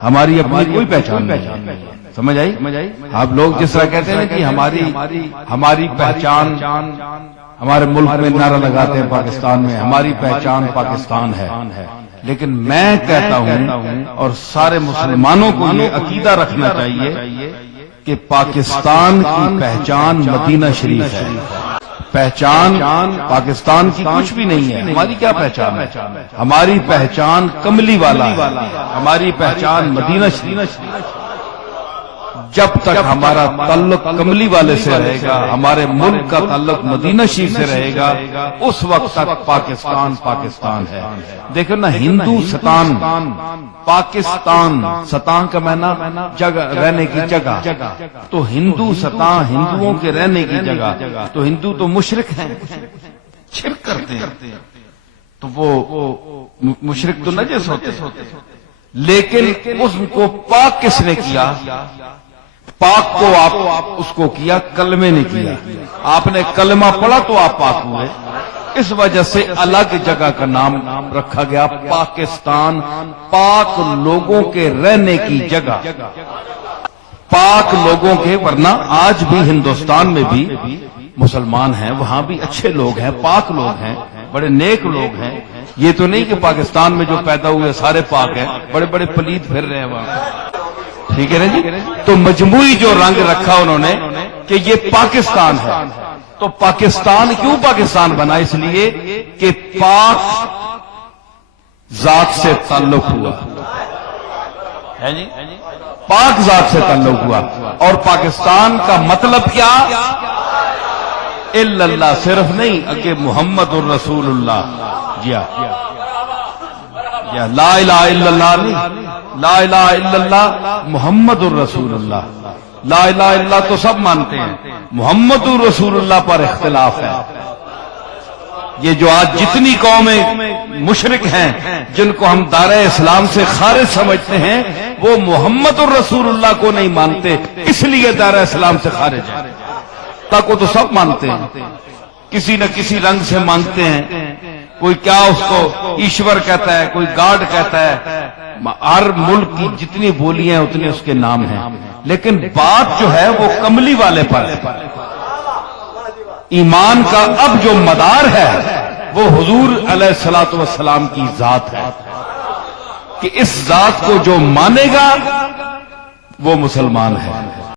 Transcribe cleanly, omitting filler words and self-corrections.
ہماری اپنی کوئی پہچان نہیں، سمجھ آئی؟ آپ لوگ جس طرح کہتے ہیں کہ ہماری پہچان، ہمارے ملک میں نعرہ لگاتے ہیں پاکستان میں ہماری پہچان پاکستان ہے، لیکن میں کہتا ہوں اور سارے مسلمانوں کو یہ عقیدہ رکھنا چاہیے کہ پاکستان کی پہچان مدینہ شریف ہے۔ پہچان پاکستان کی کچھ بھی نہیں ہے۔ ہماری کیا پہچان ہے؟ ہماری پہچان کملی والا ہے، ہماری پہچان مدینہ شریف۔ جب تک ہمارا تعلق کملی والے سے رہے گا، ہمارے ملک کا تعلق مدینہ شریف سے رہے گا، اس وقت تک پاکستان پاکستان ہے۔ دیکھو نا، ہندوستان، پاکستان، ستان کا معنی جگہ، رہنے کی جگہ، تو ہندوستان ہندوؤں کے رہنے کی جگہ، تو ہندو تو مشرک ہیں، شرک کرتے ہیں، تو وہ مشرک تو نجس ہوتے ہیں، لیکن اس کو پاک کس نے کیا؟ پاک کو آپ اس کو کیا، کلمے نے کیا۔ آپ نے کلمہ پڑھا تو آپ پاک ہوئے، اس وجہ سے الگ جگہ کا نام رکھا گیا پاکستان، پاک لوگوں کے رہنے کی جگہ، پاک لوگوں کے۔ ورنہ آج بھی ہندوستان میں بھی مسلمان ہیں، وہاں بھی اچھے لوگ ہیں، پاک لوگ ہیں، بڑے نیک لوگ ہیں۔ یہ تو نہیں کہ پاکستان میں جو پیدا ہوئے سارے پاک ہیں، بڑے بڑے پلید پھر رہے ہیں وہاں، ٹھیک ہے نا جی؟ تو مجموعی جو رنگ رکھا انہوں نے کہ یہ پاکستان ہے، تو پاکستان کیوں پاکستان بنا؟ اس لیے کہ پاک ذات سے تعلق ہوا ہے جی، پاک ذات سے تعلق ہوا۔ اور پاکستان کا مطلب کیا؟ الا اللہ، صرف نہیں کہ محمد الرسول اللہ، جی لا الہ الا اللہ نہیں، لا الہ الا اللہ محمد الرسول اللہ۔ لا الہ الا اللہ تو سب مانتے ہیں، محمد الرسول اللہ پر اختلاف ہے۔ یہ جو آج جتنی قومیں مشرک ہیں، جن کو ہم دائرہ اسلام سے خارج سمجھتے ہیں، وہ محمد الرسول اللہ کو نہیں مانتے، اس لیے دائرہ اسلام سے خارج ہے۔ تک وہ تو سب مانتے ہیں، کسی نہ کسی رنگ سے مانگتے ہیں، کوئی کیا اس کو ایشور کہتا ہے، کوئی گاڈ کہتا ہے۔ ہر ملک کی جتنی بولیاں ہیں اتنے اس کے نام ہیں، لیکن بات جو ہے وہ کملی والے پر ہے۔ ایمان کا اب جو مدار ہے وہ حضور علیہ الصلوۃ والسلام کی ذات ہے، کہ اس ذات کو جو مانے گا وہ مسلمان ہے۔